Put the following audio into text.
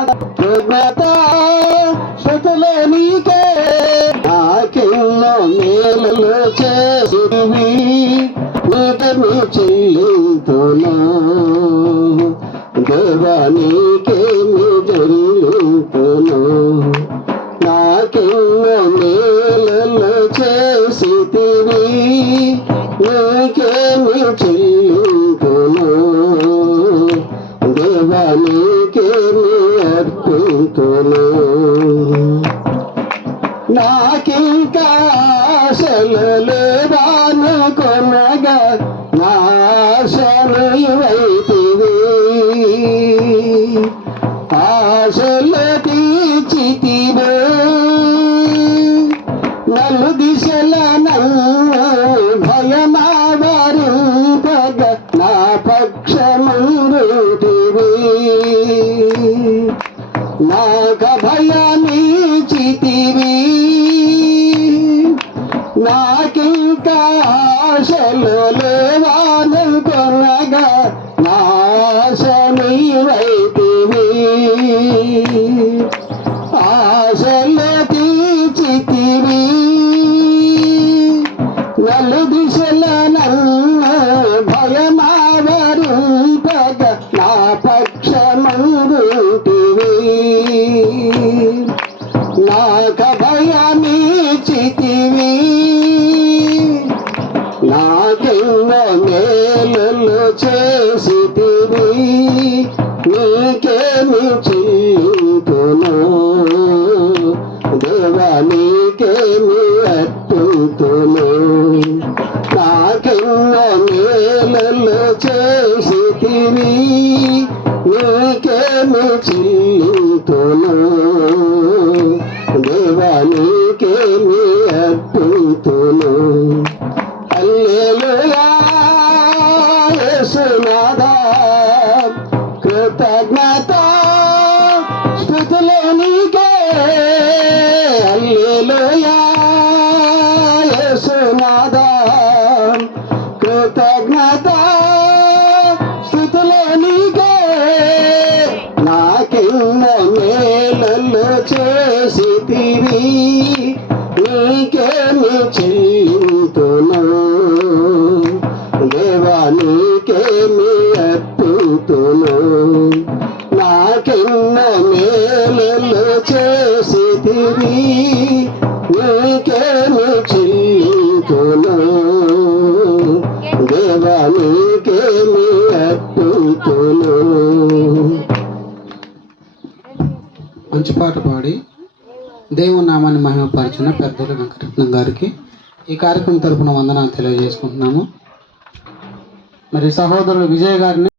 కృతజ్ఞత స్తుతులు నీకే, నాకెన్నో మేలులు చేసివి, నీకని చెల్లింతును దేవా, నీకేమి చెల్లింతును. నాకెన్నో మేలులు చేసితివి, నీకేమి చెల్లింతును దేవా, నీకేమి అర్పింతును. నాకింకా ఆశలు లేవనుకొనగా నా ఆశను వైతివి, ఆశలు తీర్చితివే, నలు దిశల నన్ను భయమావరింపగా నా పక్షమందుటివి, నాక భయమీచితివి. నాకింకా ఆశలు లేవనుకొనగా నా ఆశ నీవైతివి, ఆశలు తీర్చితివి, నలు దిశల నన్ను భయమావరింపగా నా పక్షమందుటివి, నాక భయమీచితివి. నాకెన్నో మేలులు చేసితివి, నీకేమి చెల్లింతును దేవా, నీకేమి అర్పింతును. నాకెన్నో మేలులు చేసితివి, నీకేమి చెల్లింతును దేవా, నీకేమి అర్పింతును. హల్లెలూయా యేసునాథా, కృతజ్ఞత స్తుతులు నీకే. హల్లెలూయా యేసునాథా, కృతజ్ఞత స్తుతులు నీకే. నాకెన్నో మేలులు చేసితివి, నీకేమి చెల్లింతును దేవా, నీకేమి అర్పింతును. నాకెన్నో మేలులు చేసితివి, నీకేమి చెల్లింతును దేవా, నీకేమి అర్పింతును. మంచి పాట పాడి దేవుని నామాన్ని మహిమపరిచిన పెద్దలు వెంకటరత్నం గారికి ఈ కార్యక్రమం తరపున వందనాలు తెలియజేసుకుంటున్నాము. మరి సహోదరులు విజయ్ గారిని